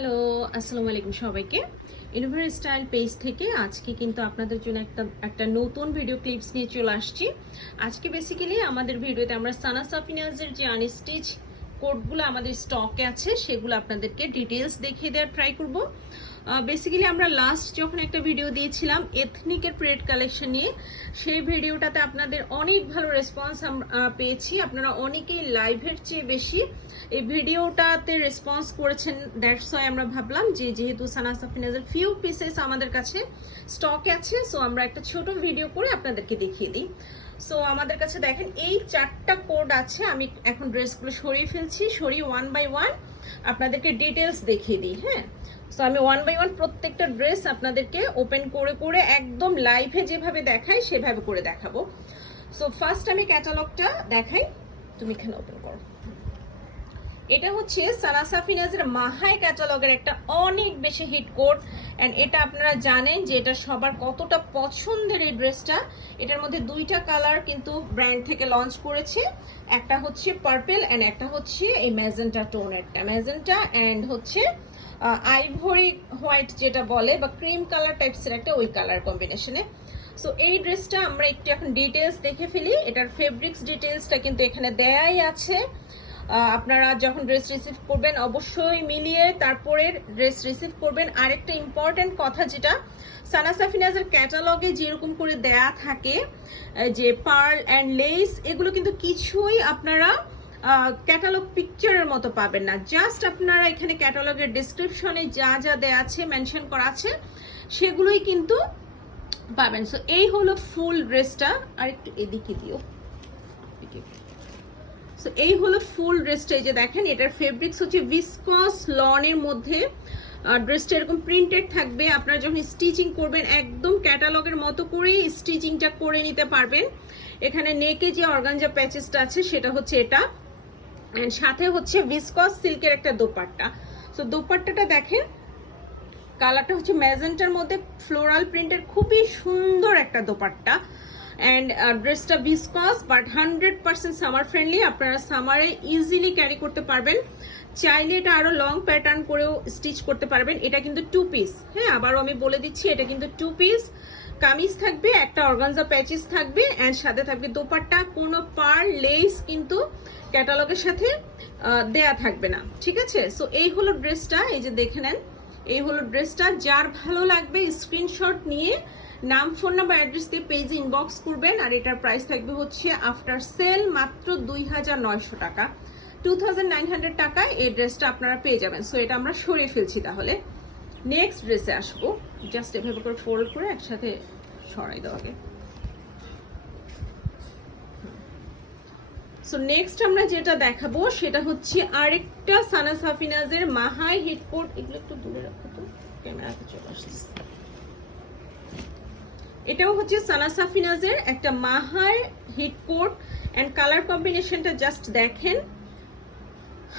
Hello, আসসালামু আলাইকুম সবাইকে। ইনোভের স্টাইল পেজ থেকে আজকে কিন্তু আপনাদের জন্য একটা নতুন ভিডিও ক্লিপস নিয়ে চলে আসছি। আজকে বেসিক্যালি আমাদের ভিডিওতে আমরা সানা সাফিনাজের যে আনস্টিচ কোটগুলো আমাদের স্টকে আছে সেগুলো আপনাদেরকে ডিটেলস দেখিয়ে দেওয়ার ট্রাই করব। বেসিক্যালি আমরা লাস্ট যখন একটা ভিডিও দিয়েছিলাম এথনিকের প্রেড কালেকশন নিয়ে, সেই ভিডিওটাতে আপনাদের অনেক ভালো রেসপন্স পেয়েছি। আপনারা অনেকেই লাইভের চেয়ে বেশি এই ভিডিওটাতে রেসপন্স করেছেন। দ্যাটস ওয়াই আমরা ভাবলাম যে যেহেতু সানা সাফিনাজের ফিউ পিসেস আমাদের কাছে স্টকে আছে, সো আমরা একটা ছোট ভিডিও করে আপনাদেরকে দেখিয়ে দিই। সো আমাদের কাছে দেখেন এই 4টা কোড আছে। আমি এখন ড্রেসগুলো সরিয়ে ফেলছি, সরিয়ে ওয়ান বাই ওয়ান আপনাদেরকে ডিটেলস দেখিয়ে দিই। হ্যাঁ, সো আমি ওয়ান বাই ওয়ান প্রত্যেকটা ড্রেস আপনাদেরকে ওপেন করে করে একদম লাইভে যেভাবে দেখাই সেভাবে করে দেখাবো। সো ফার্স্ট আমি ক্যাটালগটা দেখাই, তুমি এখানে ওপেন করো। এটা হচ্ছে সানা সাফিনাজের মাহাই ক্যাটালগের একটা অনেক বেশি হিট কোড, এন্ড এটা আপনারা জানেন যে এটা সবার কতটা পছন্দের এই ড্রেসটা। এটার মধ্যে দুইটা কালার কিন্তু ব্র্যান্ড থেকে লঞ্চ করেছে, একটা হচ্ছে পার্পল এন্ড একটা হচ্ছে এই ম্যাজেন্টা টোনেরটা, ম্যাজেন্টা এন্ড হচ্ছে আইভরি হোয়াইট যেটা বলে বা ক্রিম কালার টাইপসের একটা ওই কালার কম্বিনেশনে। সো এই ড্রেসটা আমরা একটু এখন ডিটেলস দেখে ফেলি। এটার ফেব্রিক্স ডিটেলসটা কিন্তু এখানে দেয়াই আছে। আপনারা যখন ড্রেস রিসিভ করবেন অবশ্যই মিলিয়ে তারপরে ড্রেস রিসিভ করবেন। আরেকটা ইম্পর্টেন্ট কথা, যেটা সানা সাফিনাজের ক্যাটালগে যেরকম করে দেয়া থাকে যে পার্ল অ্যান্ড লেস, এগুলো কিন্তু কিছুই আপনারা ক্যাটালগ পিকচারের মতো পাবেন না। জাস্ট আপনারা এখানে ক্যাটালগের ডিসক্রিপশনে যা যা দেয়া আছে, মেনশন করা আছে, সেগুলোই কিন্তু পাবেন। সো এই হলো ফুল ড্রেসটা। আর একটু এদিকে দিও। সো এই হলো ফুল ড্রেসটা। এই যে দেখেন, এটার ফেব্রিক্স হচ্ছে ভিসকস লনের মধ্যে। ড্রেসটা এরকম প্রিন্টেড থাকবে। আপনারা যখন স্টিচিং করবেন একদম ক্যাটালগের মতো করেই স্টিচিংটা করে নিতে পারবেন। এখানে নেকে যে অর্গানজা প্যাচেসটা আছে সেটা হচ্ছে এটা, এন্ড সাথে হচ্ছে ভিসকস সিল্কের একটা দোপাট্টা। সো দোপাট্টাটা দেখেন, কালারটা হচ্ছে ম্যাজেন্টার মধ্যে ফ্লোরাল প্রিন্টের, খুবই সুন্দর একটা দোপাট্টা। অ্যান্ড ড্রেসটা ভিসকস বাট 100% সামার ফ্রেন্ডলি। আপনারা সামারে ইজিলি ক্যারি করতে পারবেন। চাইলে এটা আরো লং প্যাটার্ন করেও স্টিচ করতে পারবেন। এটা কিন্তু 2 পিস। হ্যাঁ, আবারও আমি বলে দিচ্ছি, এটা কিন্তু 2 পিস। কামিজ থাকবে, একটা অর্গানজা প্যাচেস থাকবে, অ্যান্ড সাথে থাকবে দোপাট্টা। কোনো পার লেস কিন্তু ক্যাটালগের সাথে দেয়া থাকবে না, ঠিক আছে? সো এই হলো ড্রেসটা। এই যে দেখে নেন, এই হলো ড্রেসটা। যার ভালো লাগবে স্ক্রিনশট নিয়ে নাম, ফোন নাম্বার, অ্যাড্রেস দিয়ে পেজে ইনবক্স করবেন। আর এটার প্রাইস থাকবে হচ্ছে আফটার সেল মাত্র 2900 টাকা, 2900 টাকায় এই ড্রেসটা আপনারা পেয়ে যাবেন। সো এটা আমরা সরিয়ে ফেলছি। তাহলে নেক্সট ড্রেসে আসবো। জাস্ট এভাবে করে ফোল্ড করে একসাথে সরাই দেওয়া আগে। সো নেক্সট আমরা যেটা দেখাবো সেটা হচ্ছে আরেকটা সানা সাফিনাজের মাহাই হিট কোট। এগুলো একটু দূরে রাখো তো, ক্যামেরাতে চলে আসছে। এটাও হচ্ছে সানা সাফিনাজের একটা মাহার হিট কোট, এন্ড কালার কম্বিনেশনটা জাস্ট দেখেন,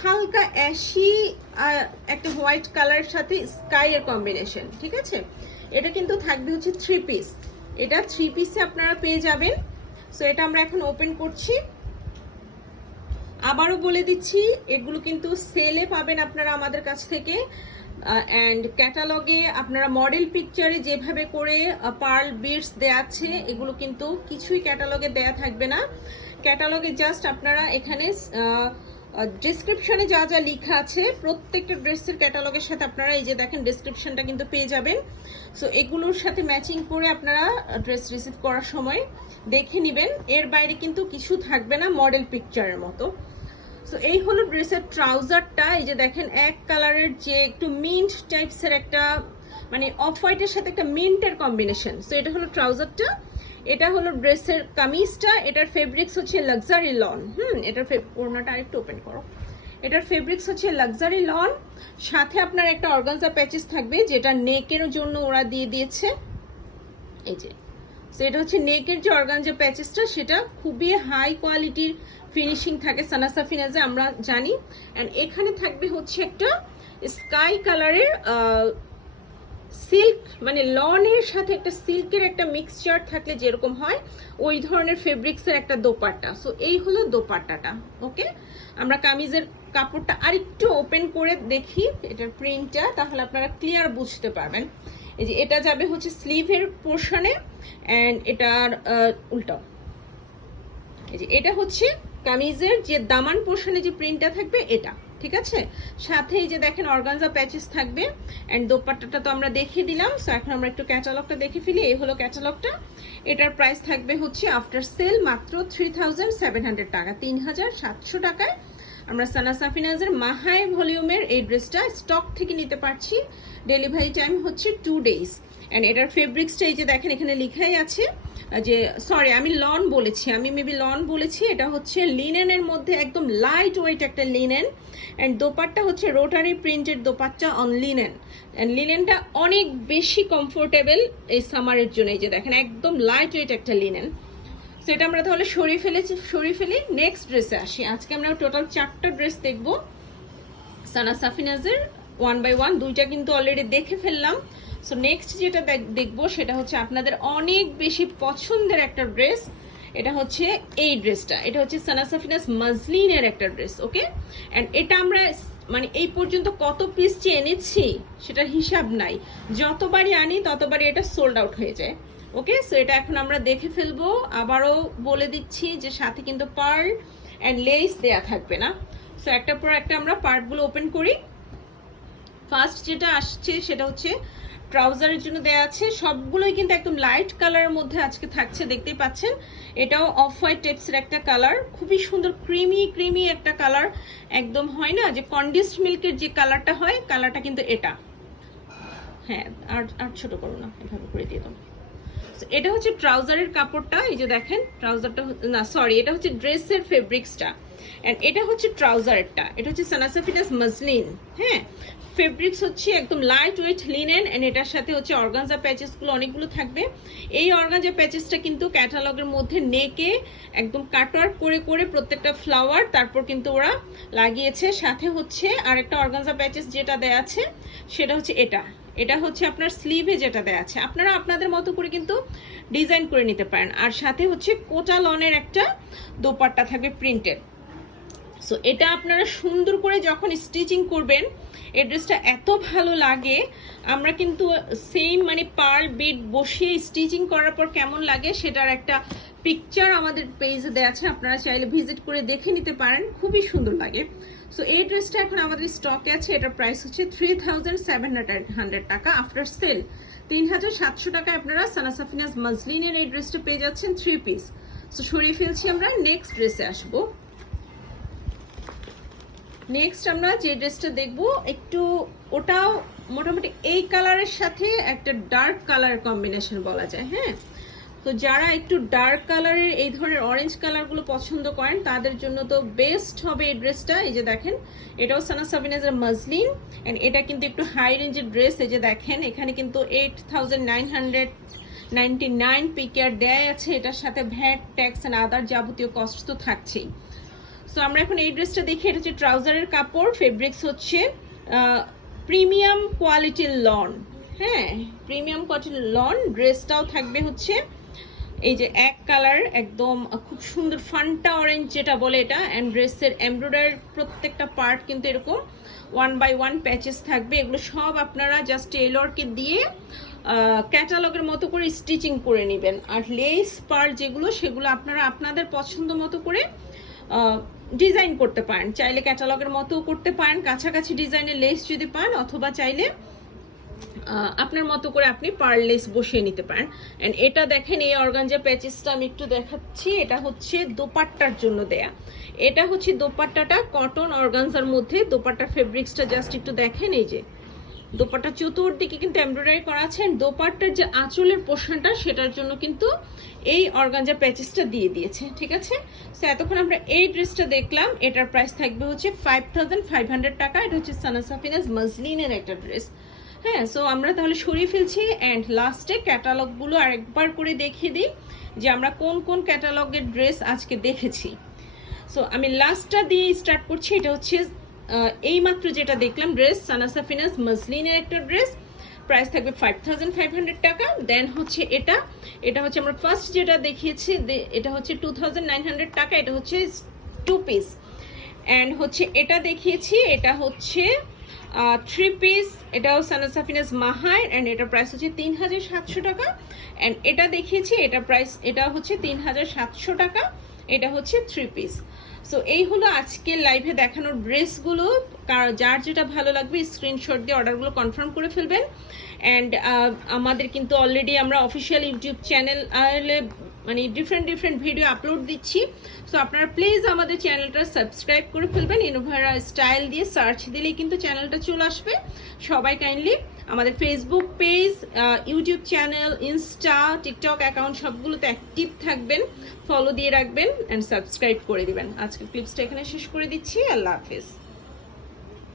হালকা অ্যাশি একটা হোয়াইট কালারের সাথে স্কাই এর কম্বিনেশন, ঠিক আছে? এটা কিন্তু থাকবে হচ্ছে 3 পিস। এটা 3 পিসে আপনারা পেয়ে যাবেন। সো এটা আমরা এখন ওপেন করছি। আবারও বলে দিচ্ছি, এগুলো কিন্তু সেলে পাবেন আপনারা আমাদের কাছ থেকে, অ্যান্ড ক্যাটালগে আপনারা মডেল পিকচারে যেভাবে করে পার্ল বিডস দেয়া আছে, এগুলো কিন্তু কিছুই ক্যাটালগে দেয়া থাকবে না। ক্যাটালগে জাস্ট আপনারা এখানে ডেসক্রিপশনে যা যা লেখা আছে প্রত্যেকটা ড্রেসের ক্যাটালগের সাথে আপনারা এই যে দেখেন ডেসক্রিপশনটা কিন্তু পেয়ে যাবেন। সো এগুলোর সাথে ম্যাচিং করে আপনারা ড্রেস রিসিভ করার সময় দেখে নেবেন। এর বাইরে কিন্তু কিছু থাকবে না মডেল পিকচারের মতো। সো এই হলো ড্রেসের ট্রাউজারটা। এই যে দেখেন, এক কালারের যে একটু মিন্ট টাইপসের একটা, মানে অফ হোয়াইটের সাথে একটা মিন্টের কম্বিনেশন। সো এটা হলো ট্রাউজারটা। এটা হলো ড্রেসের কামিজটা। এটার ফেব্রিক্স হচ্ছে লাক্সারি লন। এটার ওড়নাটা আরেকটু ওপেন করো। এটার ফেব্রিক্স হচ্ছে লাক্সারি লন, সাথে আপনার একটা অর্গানজা প্যাচেস থাকবে যেটা নেকের জন্য ওরা দিয়ে দিয়েছে। এই যে, সো এটা হচ্ছে নেকের যে অর্গানজা প্যাচেসটা, সেটা খুবই হাই কোয়ালিটির ফিনিশিং থাকে সানা সাফিনাজে, আমরা জানি। এন্ড এখানে থাকবে হচ্ছে একটা স্কাই কালারের সিল্ক মানে লনের সাথে একটা সিল্কের একটা মিক্সচার থাকলে যেরকম হয় ওই ধরনের ফেব্রিক্সের একটা দোপাট্টা। সো এই হলো দোপাট্টাটা। ওকে, আমরা কামিজের কাপড়টা আরেকটু ওপেন করে দেখি এটার প্রিন্টটা, তাহলে আপনারা ক্লিয়ার বুঝতে পারবেন। এই যে এটা যাবে হচ্ছে স্লিভের পোর্শনে, অ্যান্ড এটার উল্টো এই যে এটা হচ্ছে কামিজের যে দামান পোর্শনে যে প্রিন্টটা থাকবে এটা, ঠিক আছে। সাথে এই যে দেখেন অর্গানজা প্যাচেস থাকবে, এন্ড দোপাট্টাটা তো আমরা দেখিয়ে দিলাম। সো এখন আমরা একটু ক্যাটালগটা দেখে ফেলি। এই হলো ক্যাটালগটা। এটার প্রাইস থাকবে হচ্ছে আফটার সেল মাত্র 3700 টাকা, 3700 টাকায় আমরা সানা সাফিনাজের মাহাই ভলিউমের এই ড্রেসটা স্টক থেকে নিতে পারছি। ডেলিভারি টাইম হচ্ছে 2 days। অ্যান্ড এটার ফেব্রিক্সটা এই যে দেখেন এখানে লেখাই আছে যে, সরি আমি লন বলেছি, আমি মেবি লন বলেছি, এটা হচ্ছে লিনেনের মধ্যে একদম লাইট ওয়েট একটা লিনেন। অ্যান্ড দোপাট্টা হচ্ছে rotary printed dupatta on linen. And লিনেনটা অনেক বেশি কমফোর্টেবল এই সামারের জন্য। এই যে দেখেন একদম লাইট ওয়েট একটা লিনেন। সেটা আমরা তাহলে সরিয়ে ফেলি। নেক্সট ড্রেসে আসি। আজকে আমরা টোটাল 4টা ড্রেস দেখবো সানা সাফিনাজের, 1 by 1। দুইটা কিন্তু অলরেডি দেখে ফেললাম। সো নেক্সট যেটা দেখবো সেটা হচ্ছে আপনাদের অনেক বেশি পছন্দের একটা ড্রেস। এটা হচ্ছে এই ড্রেসটা, এটা হচ্ছে সানা সাফিনাজ মাজলিনের একটা ড্রেস। ওকে, অ্যান্ড এটা আমরা মানে এই পর্যন্ত কত পিস যে এনেছি সেটার হিসাব নাই, যতবারই আনি ততবারই এটা সোল্ড আউট হয়ে যায়। ওকে, সো এটা এখন আমরা দেখে ফেলবো। আবারও বলে দিচ্ছি যে সাথে কিন্তু পার্ল অ্যান্ড লেস দেয়া থাকবে না। সো একটার পর একটা আমরা পার্টগুলো ওপেন করি। ফার্স্ট যেটা আসছে সেটা হচ্ছে ট্রাউজারের জন্য দেয়া আছে। সবগুলোই কিন্তু একদম লাইট কালারের মধ্যে আজকে থাকছে, দেখতেই পাচ্ছেন। এটাও অফ হোয়াইট টেপসের একটা কালার, খুবই সুন্দর ক্রিমি একটা কালার। একদম হয় না যে কন্ডেন্সড মিল্কের যে কালারটা হয়, কালারটা কিন্তু এটা। হ্যাঁ, আর ছোট করো না, এভাবে করে দিয়ে দাও। এটা হচ্ছে ট্রাউজারের কাপড়টা। এই যে দেখেন ট্রাউজারটা, না সরি, এটা হচ্ছে ড্রেসের ফেব্রিক্সটা, এন্ড এটা হচ্ছে ট্রাউজারেরটা। এটা হচ্ছে সানা সাফিনাজ মসলিন। হ্যাঁ, ফেব্রিক্স হচ্ছে একদম লাইট ওয়েট লিনেন, এন্ড এটার সাথে হচ্ছে অর্গানজা প্যাচেস গুলো অনেকগুলো থাকবে। এই অর্গানজা প্যাচেসটা কিন্তু ক্যাটালগের মধ্যে নেকে একদম কাটওয়ার্ক করে করে প্রত্যেকটা ফ্লাওয়ার তারপর কিন্তু ওরা লাগিয়েছে। সাথে হচ্ছে আরেকটা অর্গানজা প্যাচেস যেটা দেয়া আছে সেটা হচ্ছে এটা। এটা হচ্ছে আপনার স্লিভে যেটা দেয়া আছে, আপনারা আপনাদের মতো করে কিন্তু ডিজাইন করে নিতে পারেন। আর সাথে হচ্ছে কোটা লনের একটা দোপাট্টা থাকবে প্রিন্টেড। সো এটা আপনারা সুন্দর করে যখন স্টিচিং করবেন, এই ড্রেসটা এত ভালো লাগে। আমরা কিন্তু সেম মানে পার্ল বিট বসিয়ে স্টিচিং করার পর কেমন লাগে সেটার একটা পিকচার আমাদের পেজে দেওয়া আছে, আপনারা চাইলে ভিজিট করে দেখে নিতে পারেন, খুবই সুন্দর লাগে। সো এই ড্রেসটা এখন আমাদের স্টকে আছে। এটার প্রাইস হচ্ছে 3700 টাকা আফটার সেল। 3700 টাকায় আপনারা সানা সাফিনাজ মাজলিনের এই ড্রেসটা পেয়ে যাচ্ছেন 3 পিস। সো সরিয়ে ফেলছি, আমরা নেক্সট ড্রেসে আসবো। নেক্সট আমরা যে ড্রেসটা দেখবো একটু, ওটাও মোটামুটি এই কালারের সাথে একটা ডার্ক কালারের কম্বিনেশন বলা যায়। হ্যাঁ, তো যারা একটু ডার্ক কালারের এই ধরনের অরেঞ্জ কালারগুলো পছন্দ করেন তাদের জন্য তো বেস্ট হবে এই ড্রেসটা। এই যে দেখেন এটাও সানা সাফিনাজের মাজলিন, এন্ড এটা কিন্তু একটু হাই রেঞ্জের ড্রেস। এই যে দেখেন এখানে কিন্তু 8999 পিকের দেয় আছে, এটার সাথে ভ্যাট ট্যাক্স এন্ড আদার যাবতীয় কস্ট তো থাকছেই। সো আমরা এখন এই ড্রেসটা দেখি। এটা হচ্ছে ট্রাউজারের কাপড়, ফেব্রিক্স হচ্ছে প্রিমিয়াম কোয়ালিটির লন। হ্যাঁ, প্রিমিয়াম কোয়ালিটির লন। ড্রেসটাও থাকবে হচ্ছে এই যে এক কালার, একদম খুব সুন্দর ফান্টা অরেঞ্জ যেটা বলে এটা। অ্যান্ড ড্রেসের এমব্রয়ডারি প্রত্যেকটা পার্ট কিন্তু এরকম 1 by 1 প্যাচেস থাকবে। এগুলো সব আপনারা জাস্ট টেলরকে দিয়ে ক্যাটালগের মতো করে স্টিচিং করে নেবেন। আর লেস পার্ট যেগুলো সেগুলো আপনারা আপনাদের পছন্দ মতো করে ডিজাইন করতে পারেন। চাইলে ক্যাটালগের মতো করতে পারেন, কাছাকাছি ডিজাইনের লেস যদি পান, অথবা চাইলে আপনার মতো করে আপনি পার্ল লেস বসিয়ে নিতে পারেন। এন্ড এটা দেখেন এই অর্গানজা প্যাচেসটা আমি একটু দেখাচ্ছি। এটা হচ্ছে দোপাট্টার জন্য দেয়া। এটা হচ্ছে দোপাট্টাটা কটন অর্গানজার মধ্যে। দোপাট্টার ফেব্রিক্সটা জাস্ট একটু দেখেন। এই যে দোপাট্টা চতুর্দিকে কিন্তু এমব্রয়ডারি করা আছে। দোপাট্টার যে আঁচলের পোর্শনটা সেটার জন্য কিন্তু এই অর্গানজা প্যাচেসটা দিয়ে দিয়েছে, ঠিক আছে। সো এতক্ষণ আমরা এই ড্রেসটা দেখলাম। এটার প্রাইস থাকবে হচ্ছে 5500 টাকা। এটা হচ্ছে সানা সাফিনাজ মাজলিনের একটা ড্রেস। হ্যাঁ, সো আমরা তাহলে সরিয়ে ফেলছি, অ্যান্ড লাস্টে ক্যাটালগুলো আরেকবার করে দেখিয়ে দিই যে আমরা কোন কোন ক্যাটালগের ড্রেস আজকে দেখেছি। সো আমি লাস্টটা দিয়ে স্টার্ট করছি। এটা হচ্ছে এইমাত্র যেটা দেখলাম ড্রেস, সানা সাফিনাজ মাজলিনের একটা ড্রেস। প্রাইস থাকবে 5500 টাকা। দেন হচ্ছে এটা হচ্ছে আমরা ফার্স্ট যেটা দেখিয়েছি, এটা হচ্ছে 2900 টাকা। এটা হচ্ছে 2 পিস। অ্যান্ড হচ্ছে এটা দেখিয়েছি, এটা হচ্ছে 3 পিস, এটাও সানা সাফিনাজ মাহার, অ্যান্ড এটার প্রাইস হচ্ছে 3700 টাকা। অ্যান্ড এটা দেখিয়েছি, এটা হচ্ছে 3700 টাকা। এটা হচ্ছে 3 পিস। সো এই হলো আজকে লাইভে দেখানোর ড্রেসগুলো। যার যেটা ভালো লাগবে স্ক্রিনশট দিয়ে অর্ডারগুলো কনফার্ম করে ফেলবেন। অ্যান্ড আমাদের কিন্তু অলরেডি আমরা অফিসিয়াল ইউটিউব চ্যানেলে মানে ডিফারেন্ট ভিডিও আপলোড দিচ্ছি। সো আপনারা প্লিজ আমাদের চ্যানেলটা সাবস্ক্রাইব করে ফেলবেন। ইনোভেরা স্টাইল দিয়ে সার্চ দিলেই কিন্তু চ্যানেলটা চলে আসবে। সবাই কাইন্ডলি আমাদের Facebook page, YouTube channel, Insta, TikTok account সবগুলোতে অ্যাক্টিভ থাকবেন, ফলো দিয়ে রাখবেন অ্যান্ড সাবস্ক্রাইব করে দিবেন। আজকে ক্লিপসটা এখানে শেষ করে দিচ্ছি। আল্লাহ হাফেজ।